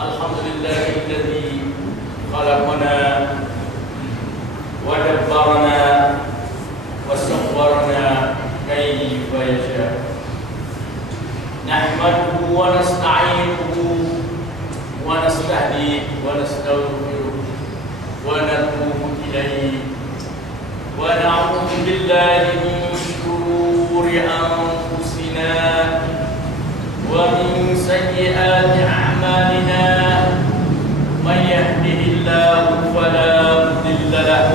Alhamdulillahilladzi khalaqana wa dabbarana wa sawwarana kayfa yasha. Nahmaduhu wa nasta'inuhu wa nastahdihi wa nastaghfiruh wa natubu ilayhi wa na'udzu billahi min shururi anfusina wa min sayyiati a'malina. من يهده الله فلا مضل له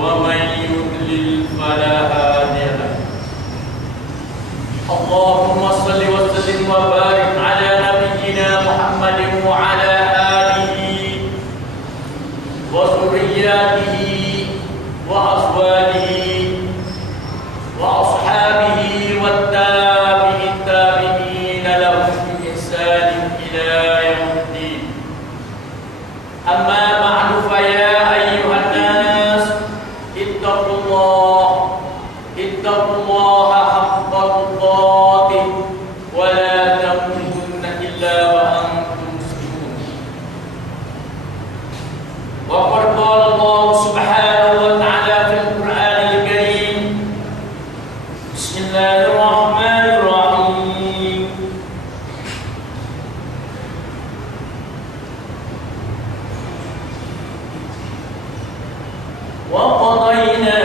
ومن يضلل فلا هادي له. اللهم صل وسلم وبارك على نبينا محمد وعلى آله وذرياته وأزواجه وأصحابه والتابعين لهم بإحسان إلى يوم الدين. أما بعد فيا أيها الناس اتقوا الله حق تقاته ولا تموتن إلا وأنتم مسلمون. وقد قال الله سبحانه وتعالى في القرآن الكريم: بسم الله الرحمن الرحيم. وقضينا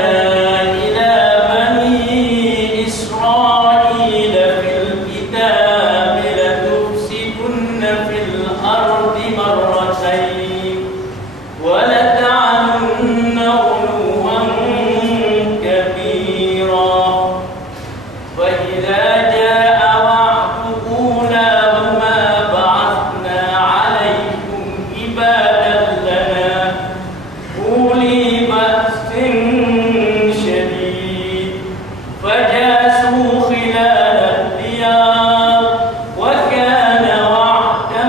إلى بني إسرائيل في الكتاب لتفسدن في الأرض مرتين ولتعلن علوا كبيرا فإذا جاء وعد أولاهما بعثنا عليكم عبادا لنا أولي بأس شديد فجاسوا خلال الديار وكان وعدا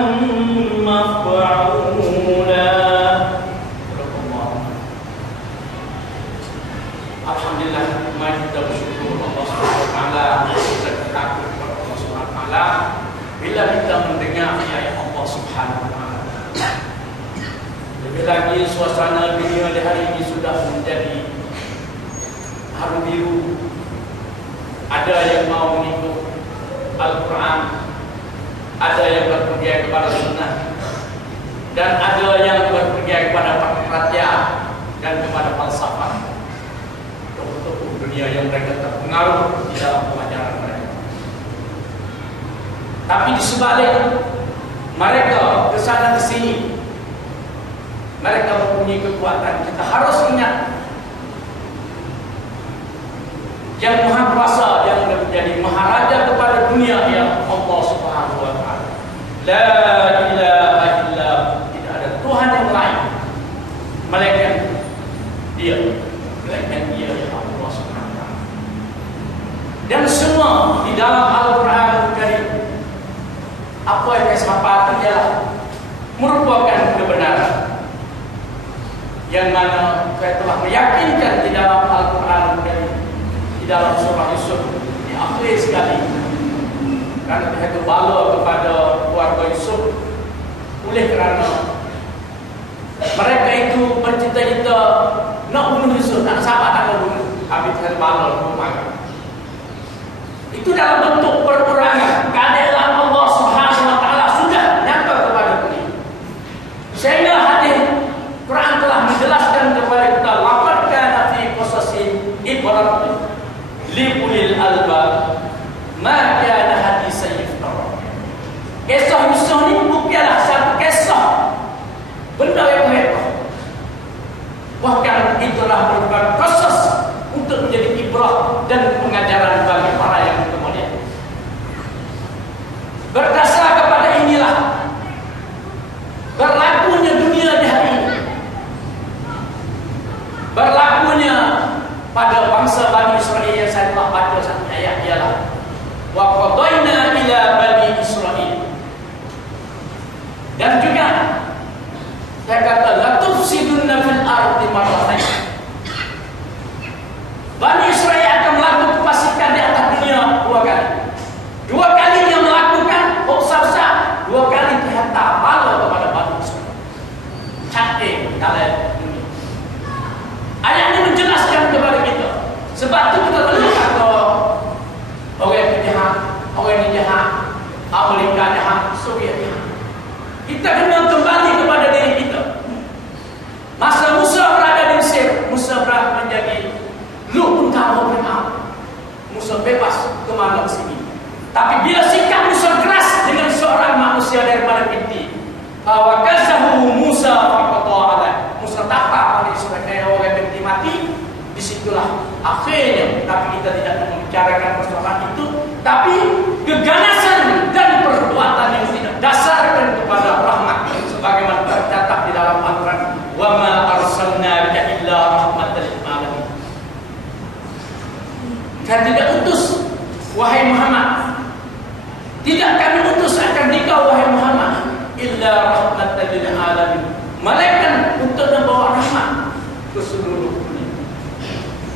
مفعولا. Alhamdulillah, mari kita bersyukur Allah Subhanahu wa taala dan takut kepada Allah Subhanahu wa taala bila kita mendengar ayat Allah Subhanahu wa taala. Lebih lagi suasana dunia di hari ini sudah menjadi haru biru. Ada yang mau mengikut Al-Quran, ada yang berpergian kepada sunnah, dan ada yang berpergian kepada prakratya dan kepada falsafah. Tokoh-tokoh dunia yang mereka terpengaruh di dalam pengajaran mereka. Tapi di sebalik mereka kesana kesini, mereka mempunyai kekuatan. Kita harus ingat yang Maha Kuasa, yang menjadi Maharaja kepada dunia, ya Allah Subhanahu wa taala. La ilaha illa, tidak ada Tuhan yang lain melainkan Dia, ya Allah Subhanahu wa taala. Dan semua di dalam Al-Qur'an Karim, apa yang disampaikan ialah merupakan kebenaran yang mana saya telah meyakinkan di dalam Al-Quran Karim, di dalam surah Yusuf di akhir sekali, karena dia itu bala kepada keluarga Yusuf oleh kerana mereka itu bercita-cita nak bunuh Yusuf, nak sahabat nak bunuh, habis dia bala rumah. Itu dalam bentuk peperangan. Keadaan Allah Subhanahu wa taala sudah nyata kepada dunia, sehingga hadis Quran telah menjelaskan kepada kita, laqad kana fi qasasihim ibratun li ulil albab ma kana hadisan yuftara. Kisah Yusuf ni bukanlah satu kisah benda yang hebat, bahkan itulah merupakan qasas untuk menjadi ibrah dan pengajaran bagi para yang kemudian. Berdasar kepada inilah berlakunya dunia di hari ini, berlakunya pada bangsa Bani Israel yang saya telah baca satu ayat ialah wa qadayna ila Bani Israel. Dan juga saya kata la tufsiduna fil ardi marratayn. Bani Israel akan melakukan kefasikan di atas dunia dua kali. Dua kali dia melakukan besar-besar, dua kali dia tak bala kepada Bani Israel. Cantik dalam dunia. Ayat ini menjelaskan kepada kita. Sebab itu kita melihat kalau orang itu jahat, orang ini jahat, Amerika jahat, Soviet jahat. Kita kena kembali kepada diri kita. Masa Musa berada di Mesir, Musa berada menjadi Lut utama Fir'aun. Musa bebas ke mana ke sini. Tapi bila sikap Musa keras dengan seorang manusia daripada Kipti, wa kazahu Musa faqata Musa tapa pada Israel orang Kipti mati. Disitulah akhirnya. Tapi kita tidak membicarakan persoalan itu. Tapi keganasan dan perbuatan yang tidak dasarkan kepada rahmat, sebagaimana tercatat di dalam Al-Quran, wa ma arsalnaka illa rahmatan lil alamin. Kami tidak utus wahai Muhammad, tidak kami utus akan dikau wahai Muhammad illa rahmatan lil alamin, malaikat untuk membawa rahmat ke seluruh dunia.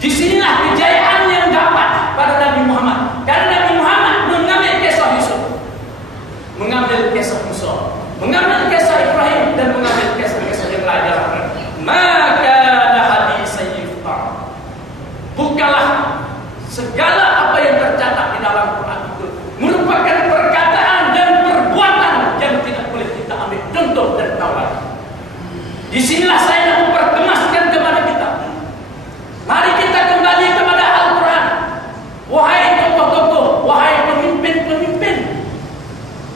Disinilah kejayaan yang dapat pada Nabi Muhammad, karena Nabi Muhammad mengambil kisah Yusuf, mengambil kisah Musa, mengambil kisah Ibrahim, dan mengambil kisah-kisah yang lain. Maka hadis yuftar, bukanlah segala apa yang tercatat di dalam Quran itu merupakan perkataan dan perbuatan yang tidak boleh kita ambil contoh dan tawaran. Disinilah saya nak memperkemaskan kepada kita. Mari kita kembali kepada Al-Quran. Wahai tokoh-tokoh, wahai pemimpin-pemimpin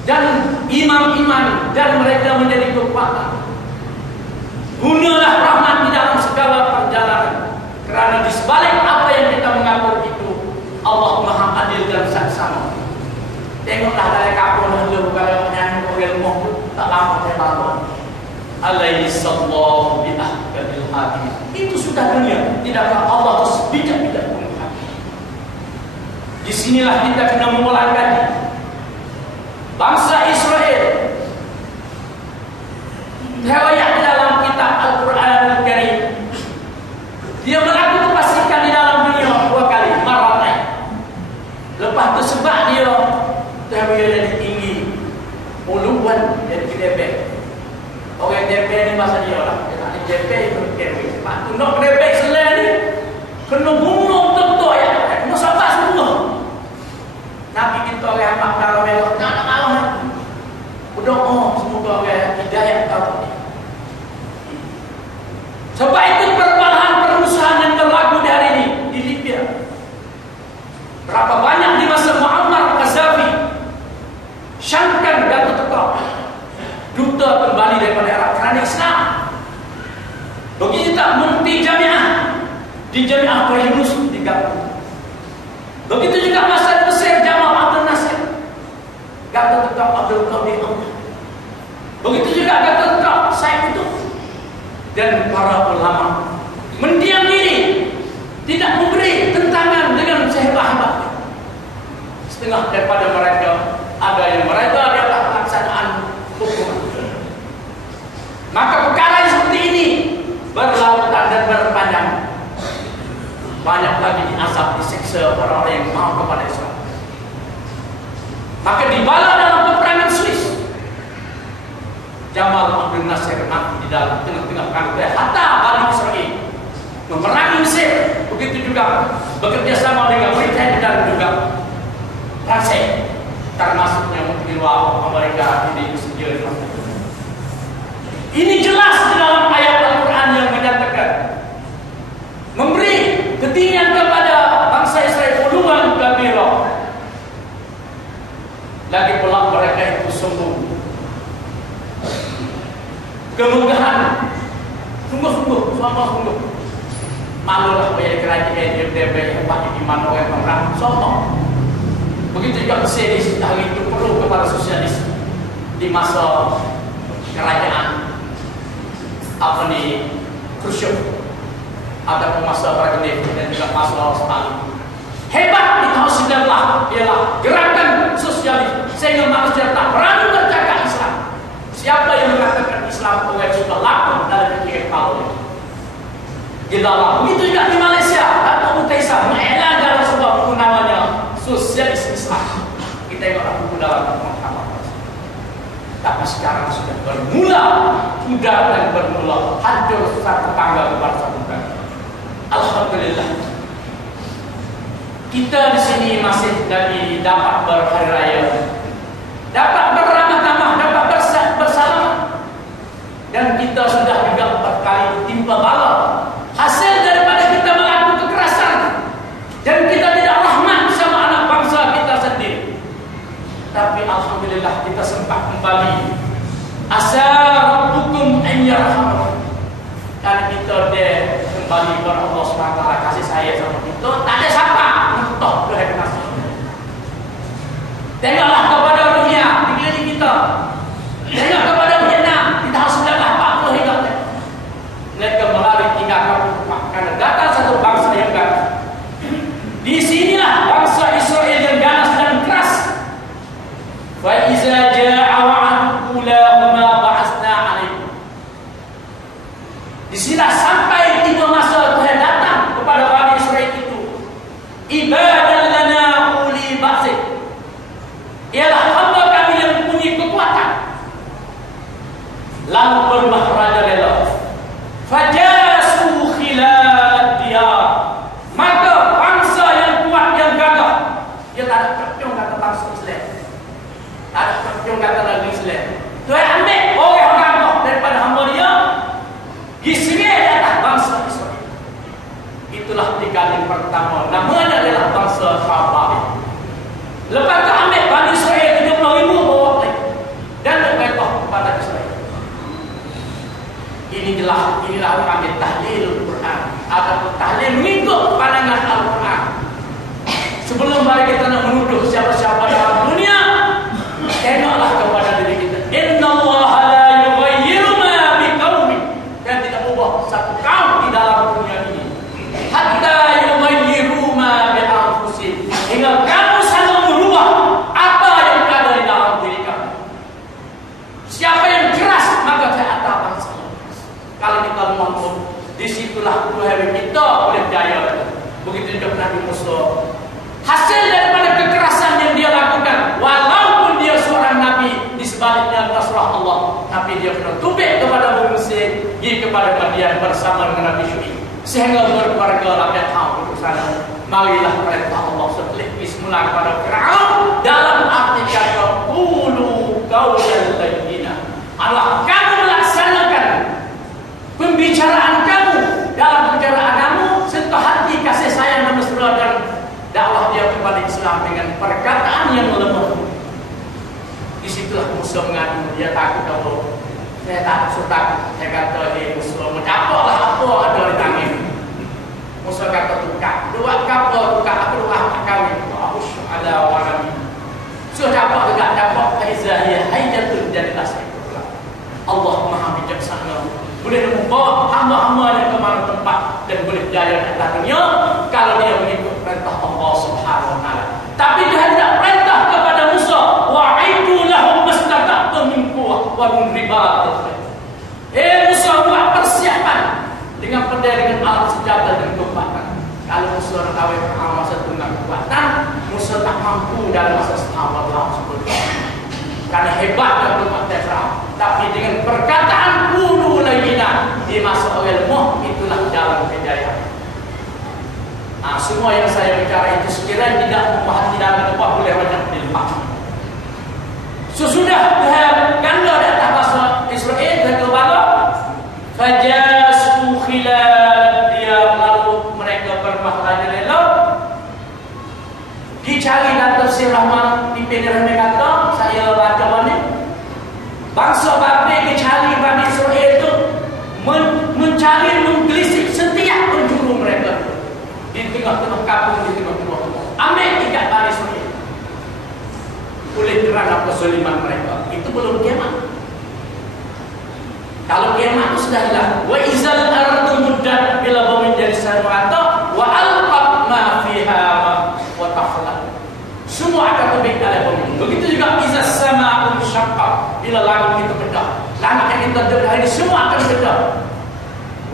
dan imam-imam, dan mereka menjadi kekuatan. Gunalah rahmat di dalam segala perjalanan, kerana di sebalik apa yang kita mengatur itu Allah Maha Adil dan Saksama. Tengoklah dari kapal dulu kalau menyanyi ilmu tak lama saya tahu. Alaihissallahu bi ahkamil hakim. Itu sudah dunia. Tidakkah Allah itu sebijak-bijak penghakim? Disinilah kita kena memulaikan bangsa Israel. Riwayat di dalam kitab Al-Quran Al-Karim, dia melakukan kefasikan di dalam dunia dua kali, marratayn. Lepas itu sebab dia jadi tinggi, puluhan jadi kedebek. Orang kedebek ni masa dia lah, dia tak ada kedebek itu kedebek. Lepas itu nak kedebek selain ni kena bunuh betul-betul ya, kena sabar semua. Nabi kita orang amat darah merah, nak Allah berdoa semoga orang hidayah tahu. Sebab itu perbalahan perusahaan yang berlaku di hari ini di Libya. Berapa banyak di masa Muammar Gaddafi, Syangkan Datuk Tekak, duta kembali daripada Arab kerana Islam. Begitu tak mufti jamiah di Jamiah Yunus digabung. Begitu juga masa Mesir Jamal Abdul Nasir, Datuk Tekak Abdul Qadir. Begitu juga Datuk Tekak Said itu. Dan para ulama mendiam diri, tidak memberi tentangan dengan sahabat-sahabat. Setengah daripada mereka ada yang mereka adalah pelaksanaan hukum. Maka perkara seperti ini berlautan dan berpanjang. Banyak lagi diazab, disiksa orang-orang yang mau kepada Islam. Maka dibalas dalam peperangan Swiss. Jamal Abdul Nasir mati di dalam tengah-tengah konflik hatta Bani Israel memerangi Mesir. Begitu juga bekerja sama dengan Britain dan juga Prancis, termasuknya mungkin Amerika di Mesir. Ini jelas di dalam ayat Al-Quran yang menyatakan memberi ketinggian kepada bangsa Israel uluan kabirah. Lagi pula mereka itu sombong, kemegahan, sungguh-sungguh, sungguh-sungguh. Malulah bayar kerajaan DPR hebat di mana orang perang sombong. Begitu juga Mesir hari itu perlu kepada sosialis di masa kerajaan Khrushchev. ada masa Brezhnev dan juga masa Stalin. Hebat di tahun 19 ialah gerakan sosialis sehingga manusia tak berani bercakap Islam. Siapa yang mengatakan Islam itu sudah laku dalam pikiran kaum. Gila. Begitu juga di Malaysia, Datuk Mutaisa mengelan dalam sebuah buku namanya Sosialis Islam. Kita tengoklah buku dalam Muhammad. Tapi sekarang sudah bermula hancur satu tangga kepada satu tangga. Alhamdulillah. Kita di sini masih dapat berhari raya, dapat beramah tamah, dapat bersalaman, dan kita sudah juga berkali timpa bala hasil daripada kita melakukan kekerasan dan kita tidak rahmat sama anak bangsa kita sendiri. Tapi alhamdulillah kita sempat kembali. Asa rabbukum an yarhamakum. Karena kita kembali kepada Allah SWT, kasih sayang sama kita, tak ada siapa mentok Tuhan kasih. Tengoklah kepada dunia di keliling kita. Tengok kepada Vietnam, kita harus belajar 40 hingga mereka melalui 3 kampung karena datang satu bangsa yang ganas. Di sinilah bangsa Israel yang ganas dan keras. Fa iza jaa wa'du ulahuma ba'asna 'alaikum. Di sinilah sampai tiba masa Tuhan datang kepada Bani Israel itu. Ibadan lana uli ba'sik. Ialah hamba kami yang mempunyai kekuatan. Lalu berubah raja rela. Fajasu khilal diyar. Maka bangsa yang kuat, yang gagah, dia tak ada terjun kata bangsa Islam, tak ada terjun kata negeri Islam. Tuhan ambil orang gagah daripada hamba dia, disini adalah bangsa Israel. Itulah dikali pertama, namanya adalah bangsa Babil. Lepas itu ambil Bani Israel 70,000 bawa lagi dan mereka kepada Israel. Inilah kami tahlil Al-Quran. Ada tahlil mengikut pandangan Al-Quran. Sebelum mari kita nak menuduh siapa-siapa dalam dunia, tengoklah kepada diri kita. Inna Allah la yughayyiru ma biqaumin. Dan tidak ubah satu kaum di dalam dunia ini hatta yughayyiru ma bi anfusihim. Hingga kamu sama merubah apa yang ada di dalam diri kamu. Siapa yang keras maka saya atas bangsa. Kalau kita mampu, disitulah Tuhan kita boleh jaya. Begitu juga Nabi Musa. Hasil daripada kekerasan yang dia lakukan, walaupun dia seorang Nabi, di sebaliknya Rasulullah Allah, tapi dia kena tubik kepada Bani Mesir, pergi kepada Madian bersama dengan Nabi Syuaib. Sehingga berkeluarga Nabi tahu ke sana. Marilah perintah Allah setelah bismillah kepada Fir'aun dalam arti kata qulu qawlan layyina. Allah kamu melaksanakan pembicaraan kamu dalam pembicaraan kamu serta hati kasih sayang dan mesra dan dakwah dia kepada Islam dengan perkataan yang lemah. Disitulah Musa mengadu, dia takut Allah. Saya takut. Saya kata, Musa mencapoklah apa ada di tangan. Musa kata tukar, dua kapal tukar aku dua kawin. Asyhadu alla wa nabi. Sudah dapat juga dapat haizahiyah hayatul jannah. Allah Maha bijaksana. Boleh membawa hamba-hambanya ke mana tempat dan boleh jaya di atas dunia kalau dia mengikut perintah Allah Subhanahu wa taala. Tapi dia tidak perintah kepada Musa, wa'idu lahum mastata'tum min quwwah wa min ribatil khayl. Musa buat persiapan dengan dengan alat senjata dan kekuatan. Kalau Musa tahu masa tengah kekuatan, Musa tak mampu dalam masa setahun sebelumnya. Karena hebatnya kekuatan Fir'aun. Tapi dengan perkataan qulu layyina di masa ilmu, itulah jalan kejayaan. Nah, semua yang saya bicara itu sekiranya tidak memahami dalam apa boleh banyak dilepas. Sesudah ganda di atas bahasa Israel dan kepada fajasu khilal dia, lalu mereka bermahraja rela dicari dan Tafsir Rahman pimpin Rahman kata saya baca mana bangsa Babil dicari Bani Israel itu mencari menggelisik setiap penjuru mereka di tengah-tengah kampung, di tengah-tengah ambil ikat Bani Israel oleh kerana kezaliman mereka. Itu belum kiamat. Kalau kiamat itu sudah hilang. Wa izal ardu muddat, bila bumi menjadi ini semua akan benar.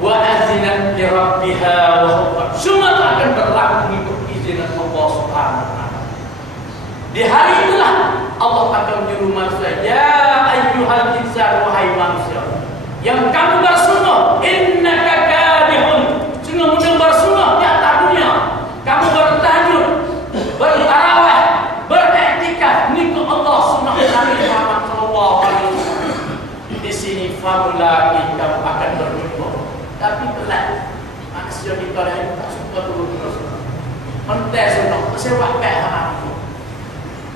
Wa azinat li rabbiha wa huwa. Semua akan berlaku mengikut izin Allah Subhanahu wa taala. Di hari itulah Allah akan menyuruh manusia, ya ayyuhal insan, wahai manusia, yang kamu bersunah, innaka kadihun, sungguh mudah bersunah di atas dunia. Kamu bertahajud, bertarawih, beriktikaf mengikut Allah sunnah Nabi Muhammad sallallahu alaihi wasallam. Di sini famulaki kamu akan beruntung. Tapi pelan manusia kita yang tak suka terus mentes sunnah, sewa paham.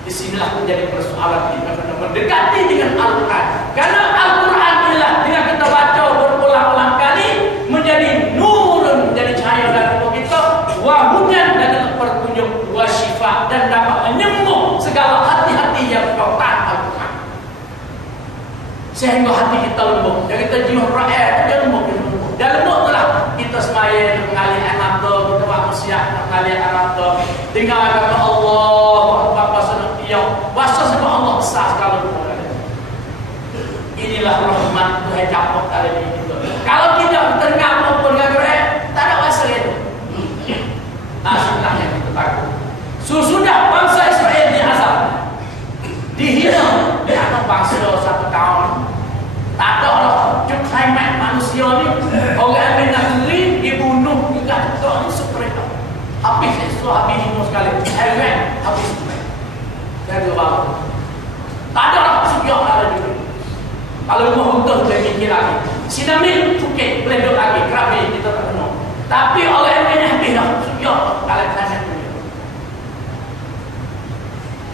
Di sinilah menjadi persoalan kita kena mendekati dengan Al-Quran. Karena Al-Quran inilah dengan kita baca berulang-ulang kali menjadi nurun, menjadi cahaya dalam hidup kita, wahudan dan petunjuk, wasyifa dan dapat menyembuh segala hati-hati yang bertahan Al-Quran. Sehingga hati kita lembut, dan kita jiwa rakyat dia lembut. Dan lembut itulah kita semaya mengalihkan mata, kita manusia mengalihkan mata, tinggal kata Allah, bahasa sebab Allah besar sekali. Inilah rahmat Tuhan capot kali ini. Kalau tidak terdengar pun tak ada bahasa itu. Asal yang kita takut. Sudah bangsa Israel diazab, dihina, dianggap bangsa satu kaum. Tak ada orang cukai manusia ni. Orang yang negeri dibunuh juga tak seperti itu. Habis itu habis sekali. Hewan habis. Dari bawah. Tak ada orang subyok ada juga. Kalau mau untuk dia mikir lagi. Sinamil cukai, boleh duduk lagi. Kerabi kita tak kenal. Tapi orang yang habis dah subyok. Kalau kita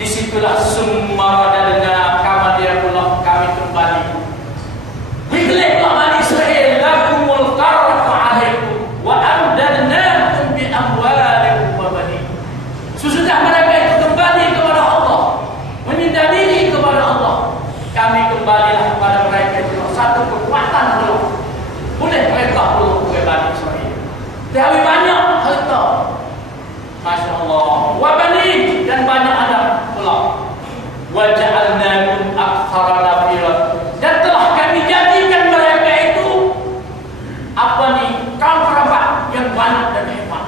disitulah summa radadna kama diakullah kami kembali. Wiklah Bani Israel lakumul qaratu alaikum wa amdadnakum bi amwalikum wa banin. Sesudah mereka itu kembali kepada Allah, menyindah diri kepada Allah, kami kembalilah kepada mereka itu satu kekuatan Allah. Boleh mereka perlu Bani Israel. Tapi banyak harta. Masya Allah. Wa banin dan banyak anak pula. Wa ja'alnakum aktsara nafira. Dan telah kami jadikan mereka itu apa nih? Kaum kerabat yang banyak dan hebat.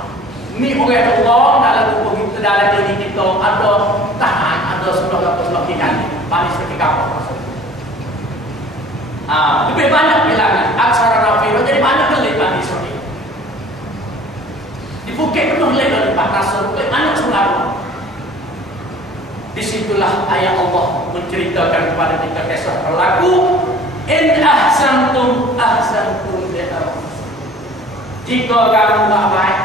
Ini oleh Allah dalam tubuh kita, dalam diri kita ada tahan, ada sebelah ikan, panis ketika apa? Lebih banyak bilangan aksara nafira, jadi banyak kali panis ini. Di Bukit penuh lebar lipat Nasr, banyak selalu. Disitulah ayat Allah menceritakan kepada kita kisah berlaku. In ahsantum ahsantum li anfusikum. Jika kamu tak baik,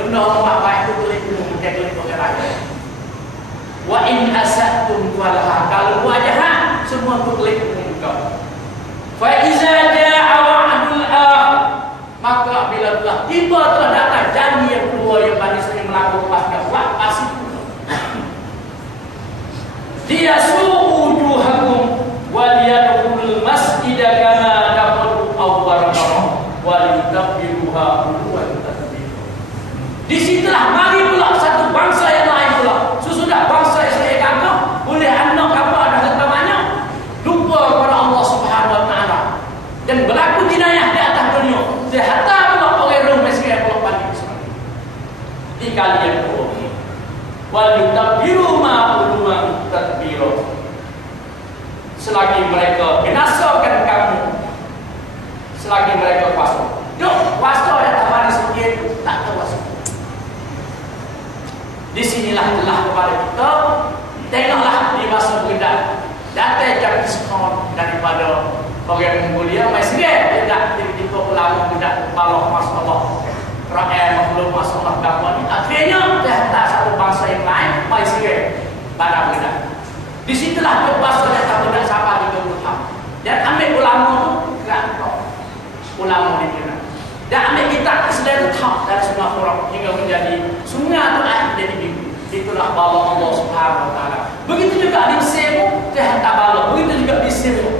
benar tak baik itu boleh menjadi perkara. Wa in asatum falaha. Kalau buat jahat, semua itu boleh mengungkap. Fa iza jaa wa'dul akhir, maka bila telah tiba telah datang janji yang kedua yang Bani Israil melakukan pasca buat pasti dia su'u wujuhakum wal yadkhulul masjida kama dakhalu awwal marrah wal yutabbiruha wa tadbir. Disitulah mari pula satu bangsa yang lain pula. Sesudah bangsa Israel kata boleh anak apa ada harta banyak, lupa kepada Allah Subhanahu wa taala dan berlaku jinayah di atas dunia. Harta pula orang Rom Israel pula Bani Israil. Di kalian pula wal yutabbiru ma uluma tadbiro. Selagi mereka binasakan kamu, selagi mereka kuasa. Duk kuasa yang tak Bani Israil tak kuasa. Di sinilah telah kepada kita. Tengoklah di masa muda datang jadi sekolah daripada orang mulia Israel. Tidak tiba-tiba ulama muda Allah masalah rakyat belum masalah agama ini. Akhirnya datang satu bangsa yang lain Israel pada muda. Di situlah berbahasa datang muda sampai 30 tahun. Dan ambil ulama itu gantok ulama di mana. Dan ambil kitab Islam dari sunnah Quran hingga menjadi sunnah atau ayat jadi bimbing. Itulah bala Allah Subhanahu wa taala. Begitu juga di Mesir pun tak bala. Begitu juga di Syria.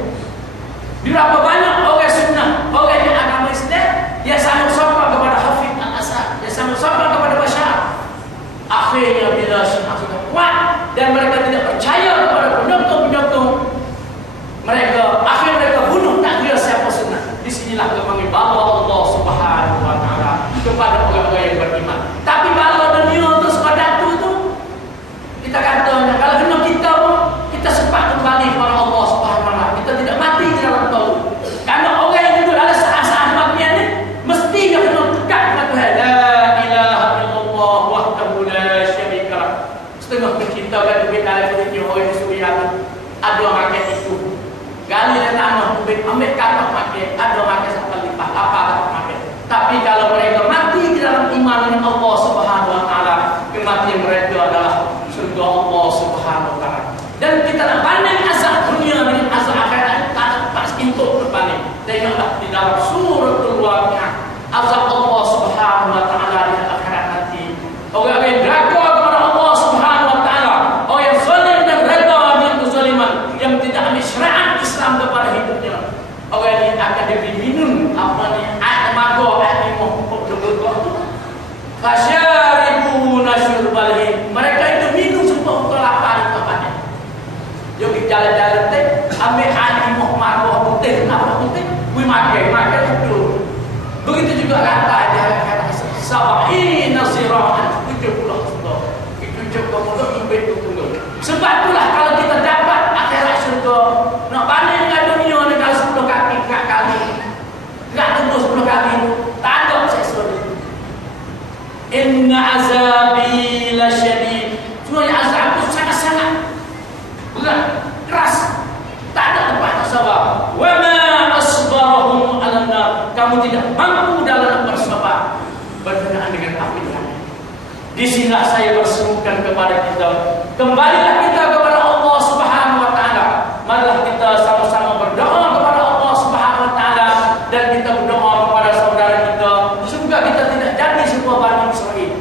Di berapa banyak orang sunnah, orang yang agama Islam, dia sama-sama kepada Hafidh al-Asad, dia sama-sama kepada Bashar. Akhirnya bila sunnah sudah kuat dan mereka tidak percaya kepada penyokong-penyokong mereka, akhirnya mereka bunuh tak kira siapa Tapi kalau mereka mati di dalam iman dengan Allah Subhanahu wa taala, kematian mereka adalah surga Allah Subhanahu wa taala. Dan kita nak pandang azab dunia dengan azab akhirat, tak pasti untuk berbanding. Tengoklah di dalam suratul Waqiah, azab Allah Subhanahu wa taala di akhirat nanti. Orang yang neraka kepada Allah Subhanahu wa taala, orang yang zalim dan reda dengan kezaliman, yang tidak ambil syariat Islam kepada hidupnya, orang ini akan diberi minum apa ni air mago, air limau untuk berdoa. Fasyaribuna syurbal him, mereka itu minum supaya untuk lapar di tempatnya. Jadi jalan-jalan teh ambil air limau mago putih, apa putih, we makan itu. Begitu juga kata dia kata sab'ina zira'an, 70 kilo. Itu cukup untuk hidup dulu. Sebab itulah kalau kita dapat akhirat surga, nak banding dengan dunia ni kalau 10 kaki, enggak tembus 10 kali, tak ada sesuatu. Inna azabi lasyadid. Sebenarnya azab itu sangat-sangat berat, keras. Tak ada tempat tersabar. Wa ma asbarahum 'alan nar. Kamu tidak mampu dalam bersabar berkenaan dengan api neraka. Di sinilah saya berserukan kepada kita, kembalilah kita kepada Allah Subhanahu wa taala. Marilah kita sama-sama berdoa kepada Allah Subhanahu wa taala dan kita berdoa kepada saudara kita, semoga kita tidak jadi sebuah Bani Israil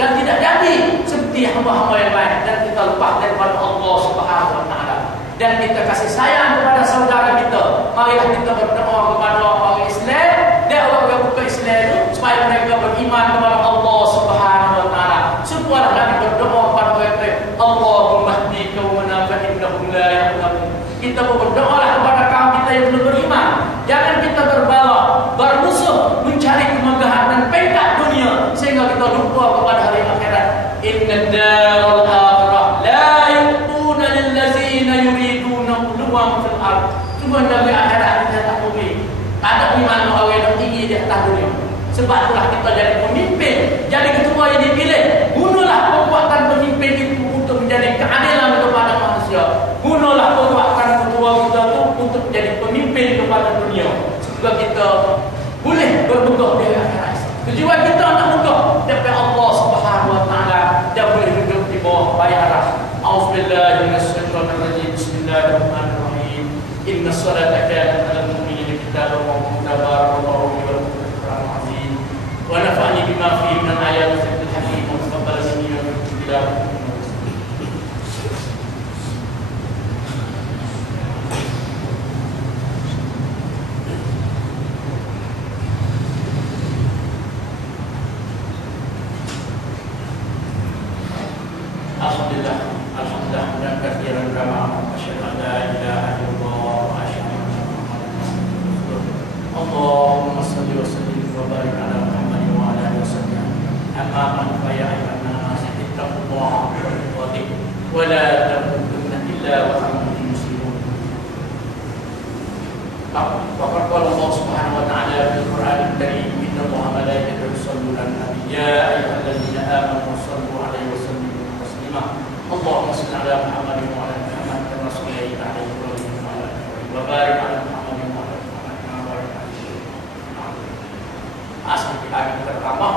dan tidak jadi seperti hamba-hamba yang lain, dan kita lepas daripada Allah Subhanahu wa taala dan kita kasih sayang kepada saudara kita. Marilah kita berdoa kepada orang Islam dan orang bukan Islam supaya mereka beriman kepada Allah Subhanahu wa taala. Supaya kami berdoa kepada mereka, Allahumma hdi qaumana fa innahum la ya'lamun. Kita berdoalah kepada kaum kita yang belum beriman. Jangan kita berbalah, bermusuh, mencari kemegahan dan peringkat dunia sehingga kita lupa kepada hari akhirat. Inna daral akhirah la yu'tuna lil ladzina yuriduna uluwan fil ardh. Cuma dari akhirat kita tak bumi. Tak ada iman orang yang tinggi di atas dunia. Sebab itulah kita jadi pemimpin, jadi ketua yang dipilih. Gunalah kekuatan pemimpin itu untuk menjadi keadilan kepada manusia. Gunalah kekuatan ketua kita itu untuk menjadi pemimpin kepada dunia. Semoga kita boleh bermegah di akhirat. Tujuan kita nak megah daripada Allah Subhanahu wa taala dan boleh duduk di bawah bayaran. Auzubillahi minasyaitonir rajim. Bismillahirrahmanirrahim. Inna salata kanat 'alal mu'minina kitaban mawquta. Barakallahu li wa lakum fil Qur'anil 'azim. Wa nafa'ani bima fihi min ayati dzikril hakim wa taqabbal minni wa minkum tilawah. Alhamdulillah dan katsiran kama asyhadu an la ilaha illallah wa asyhadu anna Muhammadan rasulullah. Allahumma shalli wa sallim wa barik ala Muhammad wa ala alihi wasallam. Amma ba'du fa ya ayyuhan nas ittaqullaha wa la tamutunna illa wa antum muslimun. Waqad qala Allah Subhanahu wa ta'ala fil Qur'anil Karim, inna Allaha wa malaikatahu yusholluna 'alan nabi ya ayyuhalladzina amanu shallu 'alaihi wa sallimu taslima. Allahumma shalli 'ala Muhammadin wa 'ala ali Muhammad kama shallaita 'ala Ibrahim wa 'ala ali Ibrahim wa barik 'ala Muhammadin wa 'ala ali Muhammad kama barakta 'ala Ibrahim. Asal kita bertambah.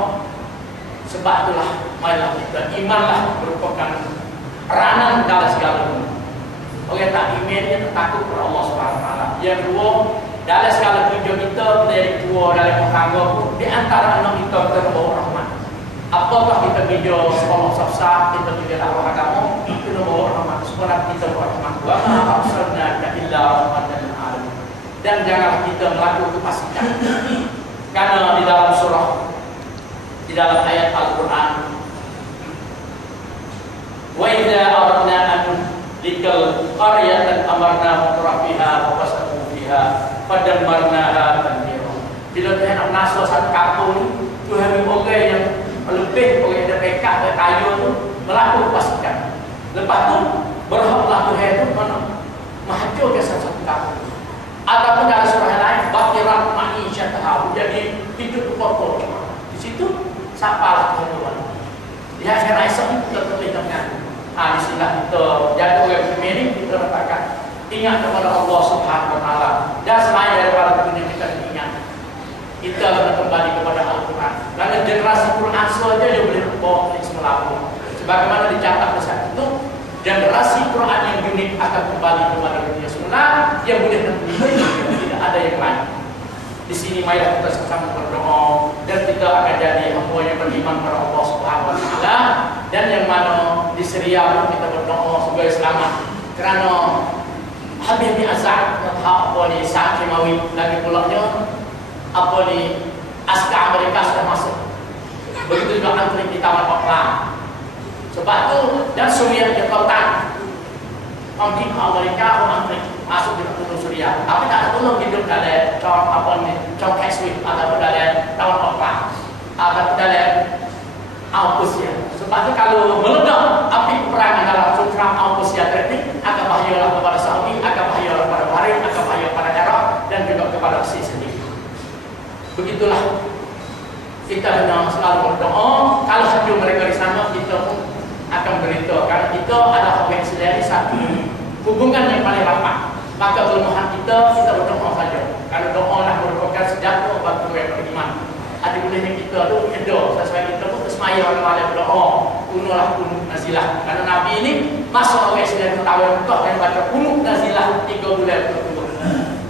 Sebab itulah marilah kita imanlah merupakan peranan dalam segala hal. Orang tak iman dia takut kepada Allah Subhanahu wa taala. Yang kedua, dalam segala kerja kita dari tua dalam tangga di antara anak kita bawa rahmat. Apakah kita kerja sekolah sah, kita kerja dakwah agama, kita bawa rahmat. Sekolah kita bawa rahmat. Wa ma arsalnaka illa rahmatan lil alamin. Dan jangan kita melakukan kefasikan. Karena di dalam surah, di dalam ayat Al-Quran, wa idza aradna an likal qaryatan amarna mutrafiha wa fasaqu fiha fadammarnaha tadmira. Bila kita nak masuk satu kampung, Tuhan orang yang lebih orang yang dekat ke kayu tu melakukan kefasikan. Lepas tu berhaklah Tuhan itu menghancurkan satu kampung. Ataupun dalam surah lain, bakiran ma'isyataha, jadi hidup kotor. Di situ siapalah Tuhan. Di akhirat esok kita terlihatkan. Di sini kita jadi orang pemimpin, kita letakkan ingat kepada Allah Subhanahu wa taala. Dan selain daripada itu kita ingat, kita akan kembali kepada Karena generasi Quran saja dia boleh bawa Islam. Sebagaimana dicatat di saat itu, generasi Quran yang unik akan kembali kepada dunia semula yang boleh menerima, tidak ada yang lain. Di sini marilah kita sama berdoa dan kita akan jadi hamba yang beriman kepada Allah Subhanahu wa taala, dan yang mana di Syria kita berdoa sebagai selamat kerana Habib bin Asad apa ni Sa'ad Kimawi lagi pulaknya apa ni askar Amerika sudah masuk. Begitu juga antri di Taman Oklam. Sebab tu dan Suriah Jepang mungkin Amerika antri masuk di Gunung Suriah, tapi tak ada tolong hidup dalam contoh apa ni contoh Keswit atau dalam Taman Oklam atau dalam Augusia. Sebab tu kalau meledak api peperangan dalam Sukram Augusia ini akan bahayalah kepada Saudi, akan bahayalah kepada Bahrain, akan bahaya kepada Iraq dan juga kepada Mesir sendiri. Begitulah kita hendak selalu berdoa. Kalau hidup mereka di sana, kita pun akan beritahu karena kita adalah orang Islam satu hubungan yang paling rapat. Maka kelemahan kita berdoa saja. Karena doa lah merupakan senjata bagi orang yang beriman. Ada bolehnya kita tu berdoa sesuai kita pun semaya orang berdoa. Kunulah kunut nazilah. Karena Nabi ini masuk orang Islam ketahui Mekah dan baca kunut nazilah 3 bulan berturut-turut.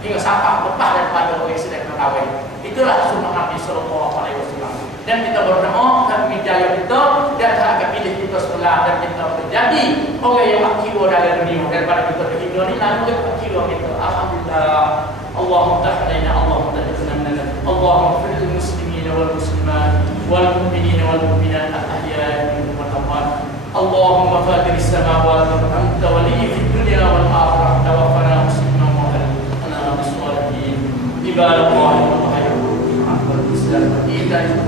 Hingga sampai lepas daripada orang Islam ketahui. Itulah sunnah Nabi Sallallahu Alaihi Wasallam. Dan kita berdoa dan hidayah kita dan akan pilih kita semula dan kita menjadi orang yang akhiru dalam dunia daripada kita di dunia ini lalu kita akhiru kita. Alhamdulillah. Allahumma ta'alaina Allahumma ta'alaina Allahumma fil muslimin wal muslimat wal mu'minin wal mu'minat al-ahya'i minhum wal amwat. Allahumma fatir as-samawati wal anta waliyyi fid dunya wal akhirah tawaffana musliman wa alana bis-salihin. Ibadallah wa rahmatullahi wa barakatuh.